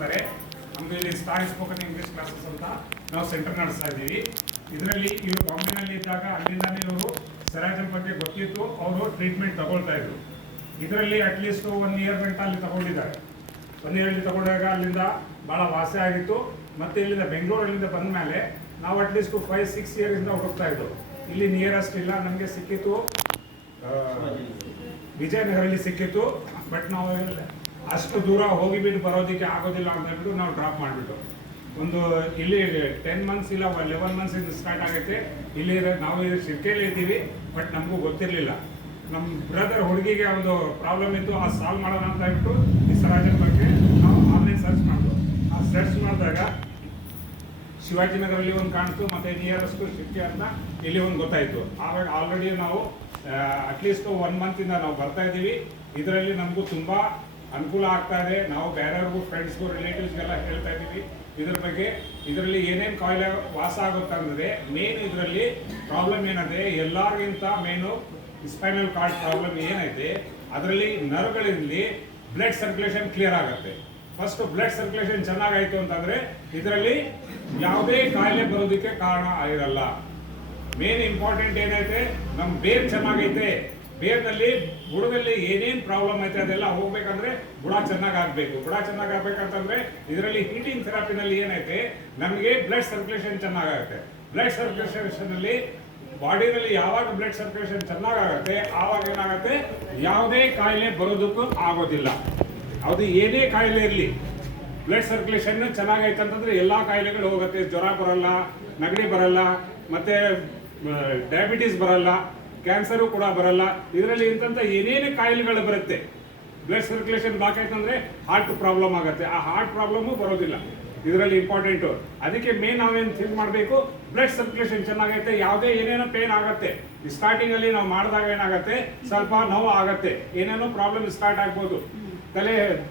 ಮಾಡ್ತಾರೆ. ನಮ್ದು ಇಲ್ಲಿ ಸ್ಟಾರ್ ಸ್ಪೋಕನ್ ಇಂಗ್ಲೀಷ್ ಕ್ಲಾಸಸ್ ಅಂತ ನಾವು ಸೆಂಟರ್ ನಡೆಸ್ತಾ ಇದ್ದೀವಿ. ಇದರಲ್ಲಿ ಇವರು ಬಾಂಬೆನಲ್ಲಿ ಇದ್ದಾಗ ಅಲ್ಲಿಂದಾನೇ ಇವರು ಸೆರಾಜಲ್ ಬಗ್ಗೆ ಗೊತ್ತಿತ್ತು, ಅವರು ಟ್ರೀಟ್ಮೆಂಟ್ ತಗೊಳ್ತಾ ಇದ್ರು. ಇದರಲ್ಲಿ ಅಟ್ಲೀಸ್ಟ್ 1 ಇಯರ್ ಗಂಟ ಅಲ್ಲಿ ತಗೊಂಡಿದ್ದಾರೆ. 1 ಇಯರ್ ತಗೊಂಡಾಗ ಅಲ್ಲಿಂದ ಭಾಳ ವಾಸಿ ಆಗಿತ್ತು. ಮತ್ತೆ ಇಲ್ಲಿಂದ ಬೆಂಗಳೂರಲ್ಲಿಂದ ಬಂದ ಮೇಲೆ ನಾವು ಅಟ್ಲೀಸ್ಟ್ 5-6 ಇಯರ್ಸಿಂದ ಹುಡುಕ್ತಾ ಇದ್ದು. ಇಲ್ಲಿ ನಿಯರೆಸ್ಟ್ ಇಲ್ಲ, ನಮಗೆ ಸಿಕ್ಕಿತ್ತು ವಿಜಯನಗರಲ್ಲಿ ಸಿಕ್ಕಿತ್ತು. ಬಟ್ ನಾವು ಅಷ್ಟು ದೂರ ಹೋಗಿಬಿಟ್ಟು ಬರೋದಕ್ಕೆ ಆಗೋದಿಲ್ಲ ಅಂತ ಹೇಳ್ಬಿಟ್ಟು ನಾವು ಡ್ರಾಪ್ ಮಾಡಿಬಿಟ್ಟು ಇಲ್ಲಿ 10 ಮಂತ್ಸ್ ಇಲ್ಲ 11 ಮಂತ್ಸ್ ಇಂದ ಸ್ಟಾರ್ಟ್ ಆಗುತ್ತೆ. ಇಲ್ಲಿ ನಾವು ಶಿರ್ಕೆಯಲ್ಲಿ ಇದ್ದೀವಿ, ಬಟ್ ನಮಗೂ ಗೊತ್ತಿರಲಿಲ್ಲ. ನಮ್ಮ ಬ್ರದರ್ ಹುಡುಗಿಗೆ ಒಂದು ಪ್ರಾಬ್ಲಮ್ ಇತ್ತು, ಆ ಸಾಲ್ವ್ ಮಾಡೋಣ ಅಂತ ಹೇಳ್ಬಿಟ್ಟು ಈ ಸರಾಜನ್ ಬಗ್ಗೆ ನಾವು ಆನ್ಲೈನ್ ಸರ್ಚ್ ಮಾಡಿದ್ವು. ಆ ಸರ್ಚ್ ಮಾಡಿದಾಗ ಶಿವಾಜಿನಗರಲ್ಲಿ ಒಂದು ಕಾಣ್ತು, ಮತ್ತು ನಿಯರೆಸ್ಟ್ ಶಿರ್ಕೆ ಅಂತ ಇಲ್ಲಿ ಒಂದು ಗೊತ್ತಾಯಿತು. ಆವಾಗ ಆಲ್ರೆಡಿ ನಾವು ಅಟ್ಲೀಸ್ಟ್ 1 ಮಂತಿಂದ ನಾವು ಬರ್ತಾ ಇದ್ದೀವಿ. ಇದರಲ್ಲಿ ನಮಗೂ ತುಂಬ ಅನುಕೂಲ ಆಗ್ತಾ ಇದೆ. ನಾವು ಬೇರೆಯವ್ರಿಗೂ ಫ್ರೆಂಡ್ಸ್ಗೂ ರಿಲೇಟಿವ್ಸ್ಗೆಲ್ಲ ಹೇಳ್ತಾ ಇದ್ದೀವಿ ಇದ್ರ ಬಗ್ಗೆ. ಇದರಲ್ಲಿ ಏನೇನು ಕಾಯಿಲೆ ವಾಸ ಆಗುತ್ತಂದರೆ ಮೇನ್ ಇದರಲ್ಲಿ ಪ್ರಾಬ್ಲಮ್ ಏನಿದೆ, ಎಲ್ಲರಿಗಿಂತ ಮೇನು ಸ್ಪೈನಲ್ ಕಾರ್ಡ್ ಪ್ರಾಬ್ಲಮ್ ಏನೈತೆ, ಅದರಲ್ಲಿ ನರ್ವ್ಗಳಲ್ಲಿ ಬ್ಲಡ್ ಸರ್ಕ್ಯುಲೇಷನ್ ಕ್ಲಿಯರ್ ಆಗುತ್ತೆ. ಫಸ್ಟ್ ಬ್ಲಡ್ ಸರ್ಕ್ಯುಲೇಷನ್ ಚೆನ್ನಾಗಾಯಿತು ಅಂತಂದರೆ ಇದರಲ್ಲಿ ಯಾವುದೇ ಕಾಯಿಲೆ ಬರೋದಕ್ಕೆ ಕಾರಣ ಆಗಿರಲ್ಲ. ಮೇನ್ ಇಂಪಾರ್ಟೆಂಟ್ ಏನೈತೆ, ನಮ್ಮ ಬೇರ್ ಚೆನ್ನಾಗೈತೆ, ಬೇರ್ನಲ್ಲಿ ಬುಡದಲ್ಲಿ ಏನೇನು ಪ್ರಾಬ್ಲಮ್ ಐತೆ ಅದೆಲ್ಲ ಹೋಗ್ಬೇಕಂದ್ರೆ ಬುಡ ಚೆನ್ನಾಗಿ ಆಗಬೇಕು. ಬುಡ ಚೆನ್ನಾಗಿ ಆಗ್ಬೇಕಂತಂದ್ರೆ ಇದರಲ್ಲಿ ಹೀಟಿಂಗ್ ಥೆರಪಿನಲ್ಲಿ ಏನೈತೆ, ನಮಗೆ ಬ್ಲಡ್ ಸರ್ಕ್ಯುಲೇಷನ್ ಚೆನ್ನಾಗಾಗುತ್ತೆ. ಬ್ಲಡ್ ಸರ್ಕ್ಯುಲೇಷನ್ ಅಲ್ಲಿ ಬಾಡಿನಲ್ಲಿ ಯಾವಾಗ ಬ್ಲಡ್ ಸರ್ಕ್ಯುಲೇಷನ್ ಚೆನ್ನಾಗಾಗುತ್ತೆ ಆವಾಗ ಏನಾಗುತ್ತೆ, ಯಾವುದೇ ಕಾಯಿಲೆ ಬರೋದಕ್ಕೂ ಆಗೋದಿಲ್ಲ. ಅದು ಏನೇ ಕಾಯಿಲೆ ಇರಲಿ, ಬ್ಲಡ್ ಸರ್ಕ್ಯುಲೇಷನ್ ಚೆನ್ನಾಗೈತೆ ಅಂತಂದ್ರೆ ಎಲ್ಲ ಕಾಯಿಲೆಗಳು ಹೋಗುತ್ತೆ. ಜ್ವರ ಬರಲ್ಲ, ನೆಗಡಿ ಬರಲ್ಲ, ಮತ್ತೆ ಡಯಾಬಿಟೀಸ್ ಬರಲ್ಲ, ಕ್ಯಾನ್ಸರು ಕೂಡ ಬರಲ್ಲ. ಇದರಲ್ಲಿ ಇಂಥ ಏನೇನು ಕಾಯಿಲೆಗಳು ಬರುತ್ತೆ, ಬ್ಲಡ್ ಸರ್ಕ್ಯುಲೇಷನ್ ಬಾಕೈತಂದ್ರೆ ಹಾರ್ಟ್ ಪ್ರಾಬ್ಲಮ್ ಆಗುತ್ತೆ, ಆ ಹಾರ್ಟ್ ಪ್ರಾಬ್ಲಮ್ಮು ಬರೋದಿಲ್ಲ. ಇದರಲ್ಲಿ ಇಂಪಾರ್ಟೆಂಟು. ಅದಕ್ಕೆ ಮೇನ್ ನಾವೇನು ಥಿಂಕ್ ಮಾಡಬೇಕು, ಬ್ಲಡ್ ಸರ್ಕ್ಯುಲೇಷನ್ ಚೆನ್ನಾಗೈತೆ, ಯಾವುದೇ ಏನೇನೋ ಪೇನ್ ಆಗುತ್ತೆ. ಸ್ಟಾರ್ಟಿಂಗಲ್ಲಿ ನಾವು ಮಾಡಿದಾಗ ಏನಾಗುತ್ತೆ, ಸ್ವಲ್ಪ ನೋವು ಆಗುತ್ತೆ, ಏನೇನೋ ಪ್ರಾಬ್ಲಮ್ ಸ್ಟಾರ್ಟ್ ಆಗ್ಬೋದು,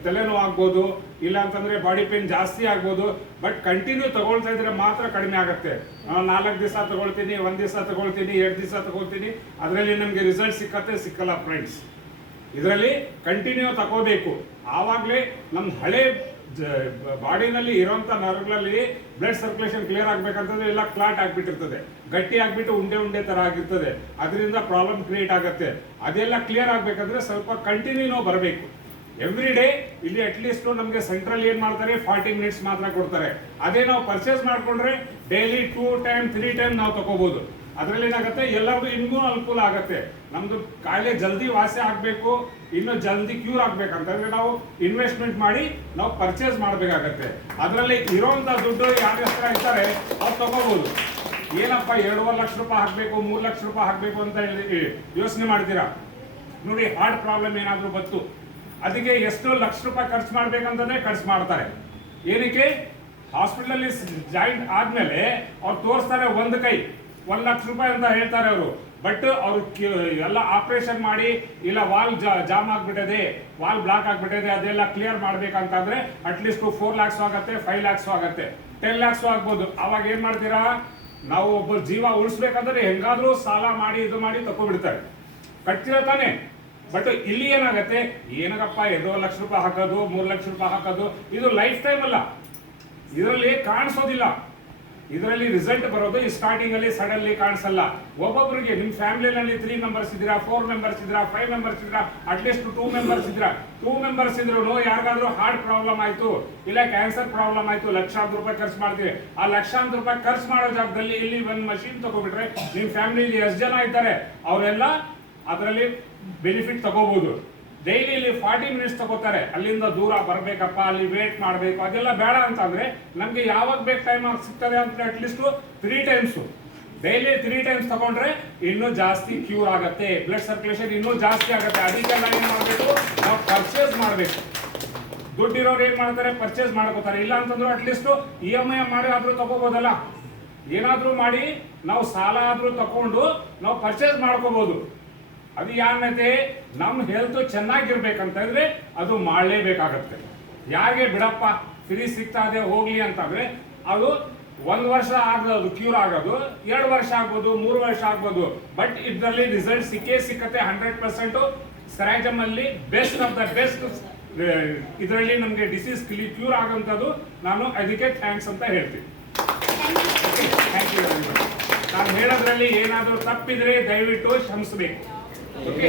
ತಲೆನೋವು ಆಗ್ಬೋದು, ಇಲ್ಲ ಅಂತಂದ್ರೆ ಬಾಡಿ ಪೇನ್ ಜಾಸ್ತಿ ಆಗ್ಬೋದು. ಬಟ್ ಕಂಟಿನ್ಯೂ ತಗೊಳ್ತಾ ಇದ್ರೆ ಮಾತ್ರ ಕಡಿಮೆ ಆಗುತ್ತೆ. 4 ದಿವಸ ತಗೊಳ್ತೀನಿ, 1 ದಿವಸ ತಗೊಳ್ತೀನಿ, 2 ದಿವಸ ತಗೊಳ್ತೀನಿ, ಅದರಲ್ಲಿ ನಮಗೆ ರಿಸಲ್ಟ್ ಸಿಕ್ಕಲ್ಲ ಫ್ರೆಂಡ್ಸ್. ಇದರಲ್ಲಿ ಕಂಟಿನ್ಯೂ ತಗೋಬೇಕು. ಆವಾಗಲೇ ನಮ್ಮ ಹಳೆ ಬಾಡಿನಲ್ಲಿ ಇರೋಂಥ ನರ್ವ್ಗಳಲ್ಲಿ ಬ್ಲಡ್ ಸರ್ಕ್ಯುಲೇಷನ್ ಕ್ಲಿಯರ್ ಆಗ್ಬೇಕಂತಂದ್ರೆ ಎಲ್ಲ ಕ್ಲಾಟ್ ಆಗ್ಬಿಟ್ಟಿರ್ತದೆ, ಗಟ್ಟಿ ಆಗ್ಬಿಟ್ಟು ಉಂಡೆ ಥರ ಆಗಿರ್ತದೆ. ಅದರಿಂದ ಪ್ರಾಬ್ಲಮ್ ಕ್ರಿಯೇಟ್ ಆಗುತ್ತೆ. ಅದೆಲ್ಲ ಕ್ಲಿಯರ್ ಆಗ್ಬೇಕಂದ್ರೆ ಸ್ವಲ್ಪ ಕಂಟಿನ್ಯೂ ಬರಬೇಕು. ಎವ್ರಿ ಡೇ ಇಲ್ಲಿ ಅಟ್ಲೀಸ್ಟ್ ನಮಗೆ ಸೆಂಟ್ರಲ್ಲಿ ಏನು ಮಾಡ್ತಾರೆ, 40 ಮಿನಿಟ್ಸ್ ಮಾತ್ರ ಕೊಡ್ತಾರೆ. ಅದೇ ನಾವು ಪರ್ಚೇಸ್ ಮಾಡಿಕೊಂಡ್ರೆ ಡೈಲಿ 2 ಟೈಮ್ 3 ಟೈಮ್ ನಾವು ತಗೋಬಹುದು. ಅದರಲ್ಲಿ ಏನಾಗುತ್ತೆ, ಎಲ್ಲರಿಗೂ ಇನ್ನೂ ಅನುಕೂಲ ಆಗುತ್ತೆ. ನಮ್ದು ಕಾಯಿಲೆ ಜಲ್ದಿ ವಾಸಿ ಆಗಬೇಕು, ಇನ್ನೂ ಜಲ್ದಿ ಕ್ಯೂರ್ ಆಗ್ಬೇಕಂತಂದ್ರೆ ನಾವು ಇನ್ವೆಸ್ಟ್ಮೆಂಟ್ ಮಾಡಿ ನಾವು ಪರ್ಚೇಸ್ ಮಾಡಬೇಕಾಗತ್ತೆ. ಅದರಲ್ಲಿ ಇರೋಂಥ ದುಡ್ಡು ಯಾರ ಹತ್ರ ಇರ್ತಾರೆ ಅವ್ರು ತಗೋಬಹುದು. ಏನಪ್ಪ 2.5 ಲಕ್ಷ ರೂಪಾಯಿ ಹಾಕಬೇಕು, 3 ಲಕ್ಷ ರೂಪಾಯಿ ಹಾಕಬೇಕು ಅಂತ ಹೇಳಿ ಯೋಚನೆ ಮಾಡ್ತೀರಾ ನೋಡಿ. ಹಾರ್ಟ್ ಪ್ರಾಬ್ಲಮ್ ಏನಾದರೂ ಬಂತು, ಅದಕ್ಕೆ ಎಷ್ಟು ಲಕ್ಷ ರೂಪಾಯಿ ಖರ್ಚು ಮಾಡ್ಬೇಕಂತಂದ್ರೆ ಖರ್ಚು ಮಾಡ್ತಾರೆ. ಏನಕ್ಕೆ, ಹಾಸ್ಪಿಟಲಲ್ಲಿ ಜಾಯಿನ್ ಆದ್ಮೇಲೆ ಅವ್ರು ತೋರಿಸ್ತಾರೆ ಒಂದು ಕೈ 1 ಲಕ್ಷ ರೂಪಾಯಿ ಅಂತ ಹೇಳ್ತಾರೆ ಅವರು. ಬಟ್ ಅವ್ರು ಎಲ್ಲ ಆಪರೇಷನ್ ಮಾಡಿ, ಇಲ್ಲ ವಾಲ್ ಜಾಮ್ ಆಗ್ಬಿಟ್ಟಿದೆ, ವಾಲ್ ಬ್ಲಾಕ್ ಆಗ್ಬಿಟ್ಟಿದೆ, ಅದೆಲ್ಲ ಕ್ಲಿಯರ್ ಮಾಡ್ಬೇಕಂತಂದ್ರೆ ಅಟ್ಲೀಸ್ಟ್ 4 ಲ್ಯಾಕ್ಸ್ ಆಗುತ್ತೆ, 5 ಲ್ಯಾಕ್ಸ್ ಆಗುತ್ತೆ, 10 ಲ್ಯಾಕ್ಸ್ ಆಗ್ಬೋದು. ಅವಾಗ ಏನ್ ಮಾಡ್ತೀರಾ, ನಾವು ಒಬ್ಬ ಜೀವ ಉಳಿಸ್ಬೇಕಂದ್ರೆ ಹೆಂಗಾದ್ರೂ ಸಾಲ ಮಾಡಿ ಇದು ಮಾಡಿ ತಕೊಂಡ್ಬಿಡ್ತಾರೆ, ಕಟ್ತಿರೋ ತಾನೆ. ಬಟ್ ಇಲ್ಲಿ ಏನಾಗುತ್ತೆ, ಏನಗಪ್ಪ 2 ಲಕ್ಷ ರೂಪಾಯಿ ಹಾಕೋದು, 3 ಲಕ್ಷ ರೂಪಾಯಿ ಹಾಕೋದು, ಇದು ಲೈಫ್ ಟೈಮ್ ಅಲ್ಲ, ಇದರಲ್ಲಿ ಕಾಣಿಸೋದಿಲ್ಲ. ಇದರಲ್ಲಿ ರಿಸಲ್ಟ್ ಬರೋದು ಈ ಸ್ಟಾರ್ಟಿಂಗ್ ಅಲ್ಲಿ ಸಡನ್ಲಿ ಕಾಣಿಸಲ್ಲ. ಒಬ್ಬೊಬ್ಬರಿಗೆ ನಿಮ್ಮ ಫ್ಯಾಮಿಲಿನಲ್ಲಿ 3 ಮೆಂಬರ್ಸ್ ಇದ್ದೀರಾ, 4 ಮೆಂಬರ್ಸ್ ಇದ್ದೀರಾ, 5 ಮೆಂಬರ್ಸ್ ಇದ್ದೀರಾ, ಅಟ್ಲೀಸ್ಟ್ 2 ಮೆಂಬರ್ಸ್ ಇದ್ದೀರಾ. 2 ಮೆಂಬರ್ಸ್ ಇದ್ರು ಯಾರಿಗಾದ್ರೂ ಹಾರ್ಟ್ ಪ್ರಾಬ್ಲಮ್ ಆಯ್ತು, ಇಲ್ಲ ಕ್ಯಾನ್ಸರ್ ಪ್ರಾಬ್ಲಮ್ ಆಯ್ತು, ಲಕ್ಷಾಂತರ ರೂಪಾಯಿ ಖರ್ಚು ಮಾಡ್ತೀವಿ. ಆ ಲಕ್ಷಾಂತರ ರೂಪಾಯಿ ಖರ್ಚು ಮಾಡೋ ಜಾಗದಲ್ಲಿ ಇಲ್ಲಿ ಒಂದು ಮಷೀನ್ ತಗೋಬಿಟ್ರೆ ನಿಮ್ಮ ಫ್ಯಾಮಿಲಿಯಲ್ಲಿ ಎಷ್ಟು ಜನ ಇದ್ದಾರೆ ಅವರೆಲ್ಲ ಅದರಲ್ಲಿ ಬೆನಿಫಿಟ್ ತಗೋಬಹುದು. ಡೈಲಿ ಇಲ್ಲಿ 40 ಮಿನಿಟ್ಸ್ ತಗೋತಾರೆ. ಅಲ್ಲಿಂದ ದೂರ ಬರಬೇಕಪ್ಪ, ಅಲ್ಲಿ ವೇಟ್ ಮಾಡಬೇಕು, ಅದೆಲ್ಲ ಬೇಡ ಅಂತಂದ್ರೆ ನಮ್ಗೆ ಯಾವಾಗ ಬೇಕು ಟೈಮ್ ಸಿಗ್ತದೆ ಅಂತ ಅಟ್ಲೀಸ್ಟ್ 3 ಟೈಮ್ಸು ಡೈಲಿ 3 ಟೈಮ್ಸ್ ತಗೊಂಡ್ರೆ ಇನ್ನೂ ಜಾಸ್ತಿ ಕ್ಯೂರ್ ಆಗುತ್ತೆ, ಬ್ಲಡ್ ಸರ್ಕ್ಯುಲೇಷನ್ ಇನ್ನೂ ಜಾಸ್ತಿ ಆಗುತ್ತೆ. ಅದಕ್ಕೆಲ್ಲ ಏನ್ ಮಾಡಬೇಕು, ನಾವು ಪರ್ಚೇಸ್ ಮಾಡಬೇಕು. ದುಡ್ಡಿರೋರು ಏನ್ ಮಾಡ್ತಾರೆ, ಪರ್ಚೇಸ್ ಮಾಡ್ಕೋತಾರೆ. ಇಲ್ಲ ಅಂತಂದ್ರೆ ಅಟ್ಲೀಸ್ಟ್ EMI ಮಾಡಿ ಆದ್ರೂ ತಗೋಬಹುದಲ್ಲ, ಏನಾದ್ರೂ ಮಾಡಿ ನಾವು ಸಾಲ ಆದ್ರೂ ತಕೊಂಡು ನಾವು ಪರ್ಚೇಸ್ ಮಾಡ್ಕೋಬಹುದು. ಅದು ಯಾನೈತೆ, ನಮ್ಮ ಹೆಲ್ತ್ ಚೆನ್ನಾಗಿರ್ಬೇಕಂತಂದ್ರೆ ಅದು ಮಾಡಲೇಬೇಕಾಗತ್ತೆ. ಯಾರಿಗೆ ಬಿಡಪ್ಪ ಫ್ರೀ ಸಿಗ್ತಾ ಇದೆ ಹೋಗ್ಲಿ ಅಂತಂದ್ರೆ ಅದು 1 ವರ್ಷ ಆಗೋದು ಕ್ಯೂರ್ ಆಗೋದು, 2 ವರ್ಷ ಆಗ್ಬೋದು, 3 ವರ್ಷ ಆಗ್ಬೋದು. ಬಟ್ ಇದರಲ್ಲಿ ರಿಸಲ್ಟ್ ಸಿಕ್ಕತ್ತೆ 100%. ಸೆರಾಜಮ್ ಅಲ್ಲಿ ಬೆಸ್ಟ್ ಆಫ್ ದ ಬೆಸ್ಟ್ ಇದರಲ್ಲಿ ನಮಗೆ ಡಿಸೀಸ್ ಕ್ಯೂರ್ ಆಗೋಂಥದ್ದು ನಾನು ಅದಕ್ಕೆ ಥ್ಯಾಂಕ್ಸ್ ಅಂತ ಹೇಳ್ತೀನಿ. Thank you very much. ನಾನು ಹೇಳೋದ್ರಲ್ಲಿ ಏನಾದರೂ ತಪ್ಪಿದ್ರೆ ದಯವಿಟ್ಟು ಕ್ಷಮಿಸಬೇಕು. ಓಕೆ.